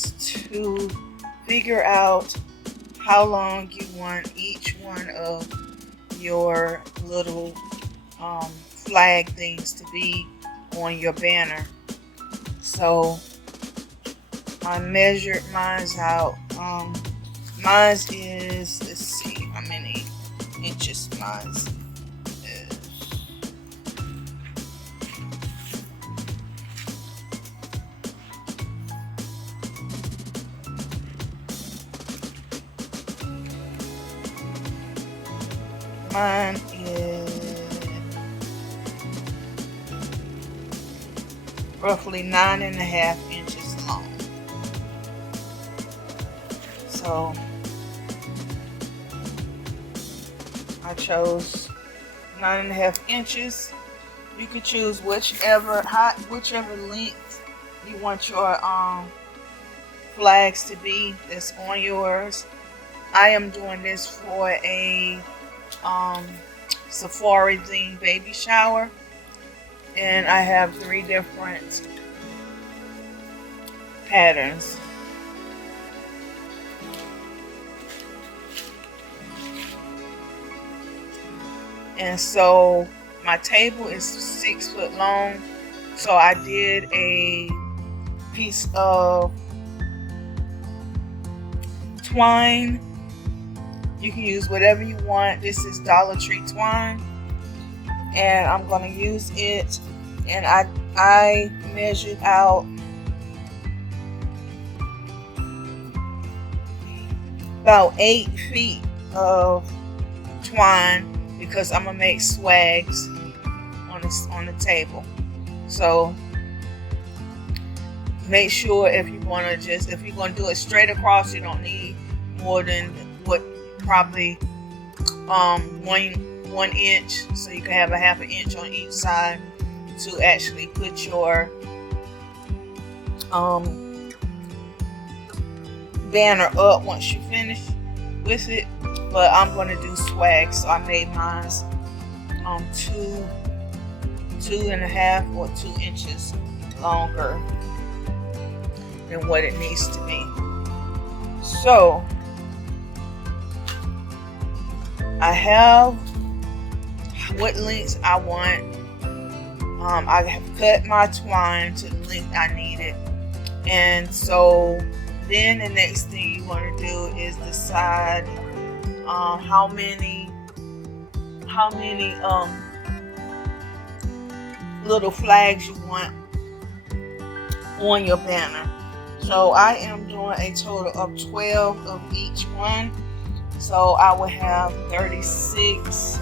is to figure out how long you want each one of your little flag things to be on your banner. So I measured mine out. Mine is, let's see how many inches mine is. Mine is roughly 9.5 inches long. So I chose 9.5 inches. You could choose whichever length you want your flags to be that's on yours. I am doing this for a Safari themed baby shower, and I have 3 different patterns. And so my table is 6 foot long, so I did a piece of twine. You can use whatever you want. This is Dollar Tree twine, and I'm going to use it. And I measured out about 8 feet of twine because I'm gonna make swags on the table. So make sure if you're gonna do it straight across, you don't need more than what probably 1 inch, so you can have a 1/2 inch on each side to actually put your banner up once you finish with it. But I'm going to do swag, so I made mine 2.5 or 2 inches longer than what it needs to be. So I have what lengths I want. I have cut my twine to the length I needed, and so then the next thing you want to do is decide how many little flags you want on your banner. So I am doing a total of 12 of each one. So I will have 36.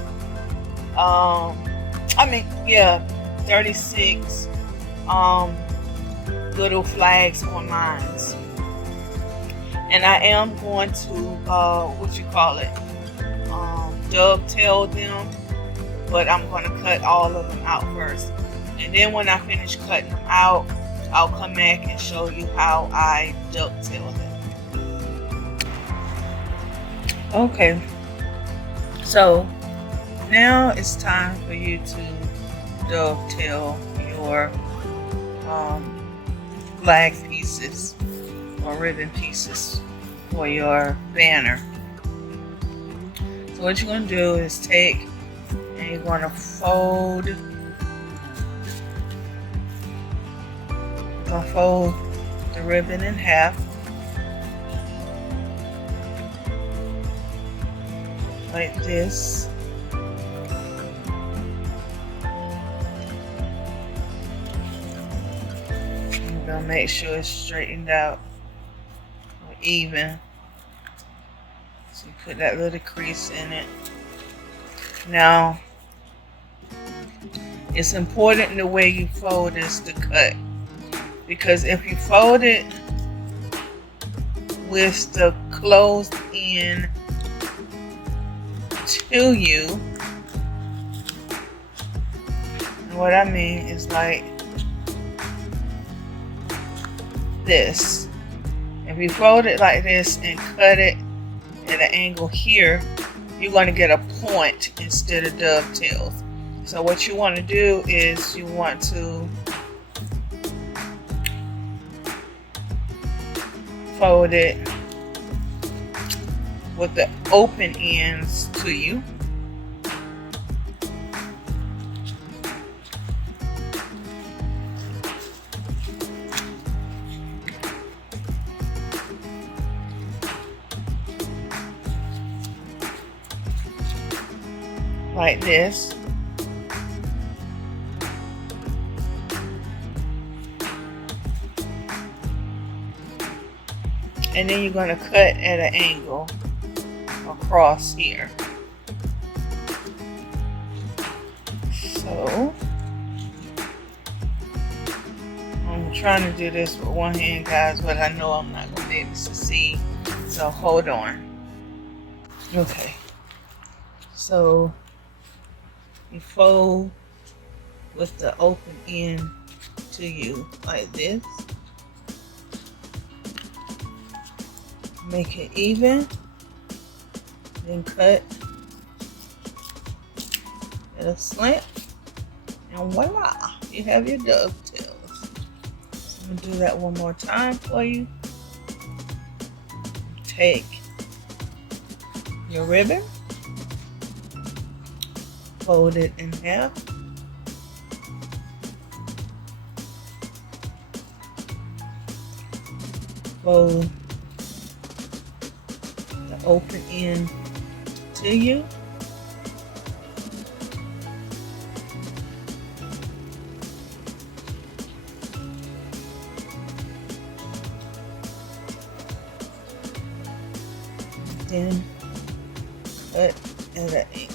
36 little flags on mine. And I am going to dovetail them, but I'm going to cut all of them out first. And then when I finish cutting them out, I'll come back and show you how I dovetail them. Okay, so now it's time for you to dovetail your flag pieces or ribbon pieces for your banner. So what you're going to do is take and you're going to fold the ribbon in half, like this. I'm going to make sure it's straightened out or even. So you put that little crease in it. Now, it's important the way you fold this to cut, because if you fold it with the closed end to you, and what I mean is like this. If you fold it like this and cut it at an angle here, you're going to get a point instead of dovetails. So what you want to do is you want to fold it with the open ends to you. Like this. And then you're going to cut at an angle across here. So I'm trying to do this with one hand, guys, but I know I'm not going to be able to succeed. So hold on. Okay. So you fold with the open end to you like this. Make it even, then cut at a slant, and voila, you have your dovetails. So I'm gonna do that one more time for you. Take your ribbon, fold it in half, fold the open end to you, then cut at an angle.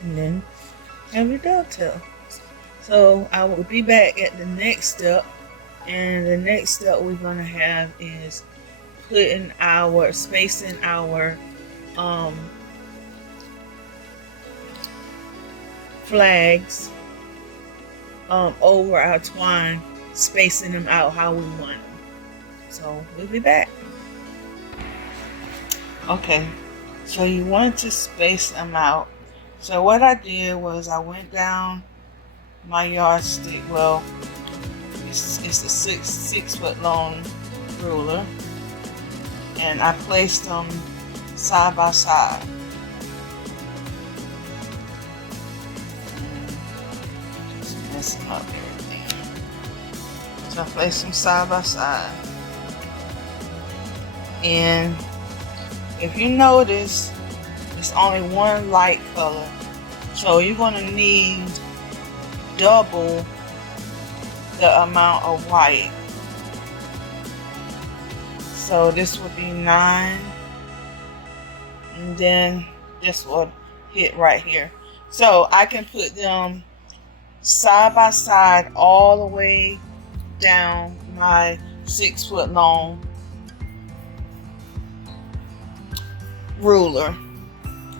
And then have your dovetail. So I will be back at the next step, and the next step we're gonna have is spacing our flags over our twine, spacing them out how we want them. So we'll be back. Okay, so you want to space them out. So what I did was I went down my yardstick. Well, it's a six foot long ruler, and I placed them side by side. Just messing up everything. So I placed them side by side, and if you notice, it's only one light color, so you're going to need double the amount of white. So this would be 9, and then this will hit right here. So I can put them side by side all the way down my 6 foot long ruler.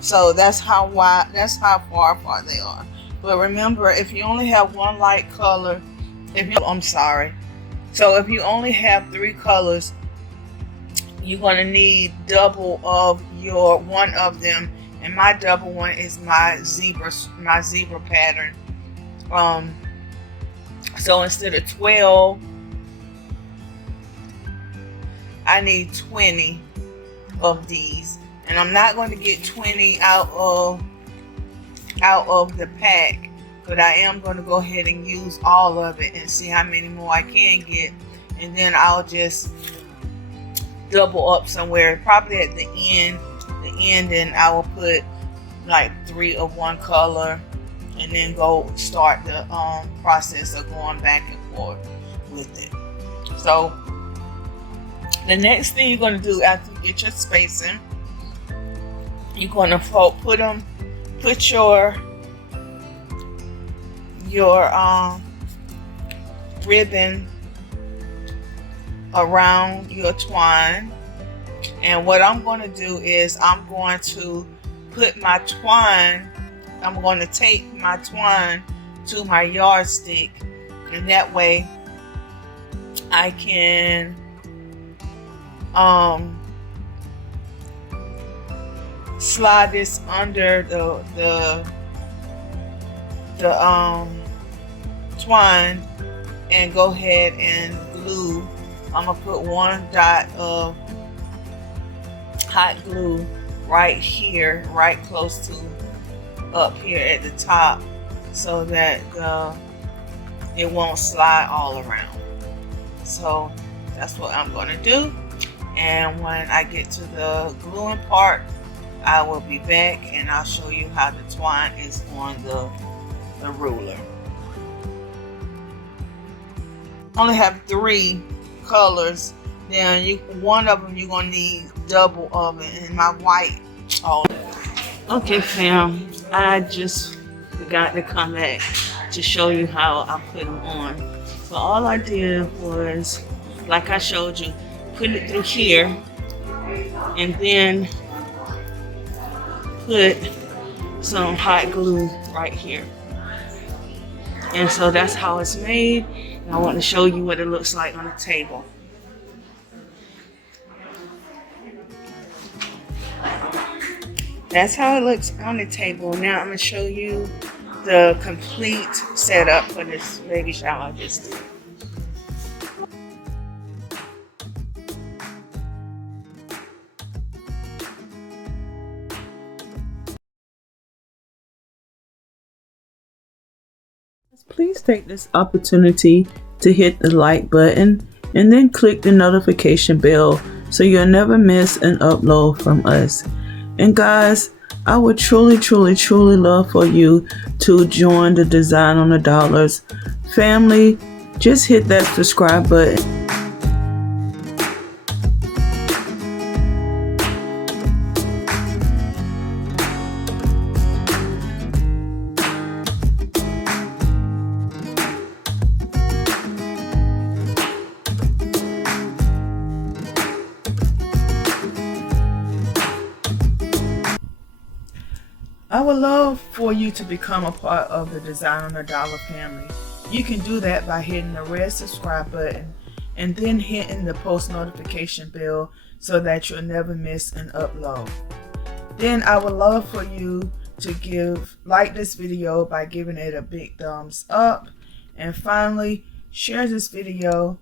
So that's how wide, that's how far apart they are. But remember, if you only have one light color, so if you only have 3 colors, you're going to need double of your one of them, and my double one is my zebra pattern. So instead of 12, I need 20 of these, and I'm not going to get 20 out of the pack, but I am going to go ahead and use all of it and see how many more I can get, and then I'll just double up somewhere, probably at the end, and I will put like 3 of one color, and then go start the process of going back and forth with it. So the next thing you're going to do after you get your spacing, you're going to put your ribbon around your twine, and what I'm going to do is I'm going to take my twine to my yardstick, and that way I can slide this under the twine and go ahead and glue. I'm gonna put 1 dot of hot glue right here, right close to up here at the top, so that it won't slide all around. So that's what I'm gonna do. And when I get to the gluing part, I will be back and I'll show you how the twine is on the ruler. I only have 3 colors. Then one of them you're gonna need double of it, and my white. Oh. Okay, fam. I just forgot to come back to show you how I put them on. So all I did was, like I showed you, put it through here, and then put some hot glue right here. And so that's how it's made. And I want to show you what it looks like on the table. That's how it looks on the table. Now I'm going to show you the complete setup for this baby shower I just did. Please take this opportunity to hit the like button and then click the notification bell so you'll never miss an upload from us. And guys, I would truly love for you to join the Design on the Dollars family. Just hit that subscribe button. I would love for you to become a part of the Design on the Dollar family. You can do that by hitting the red subscribe button and then hitting the post notification bell so that you'll never miss an upload. Then I would love for you to like this video by giving it a big thumbs up, and finally share this video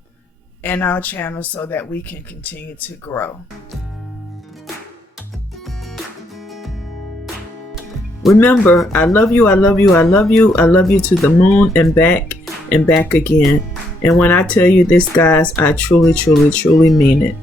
and our channel so that we can continue to grow. Remember, I love you, I love you, I love you, I love you to the moon and back again. And when I tell you this, guys, I truly mean it.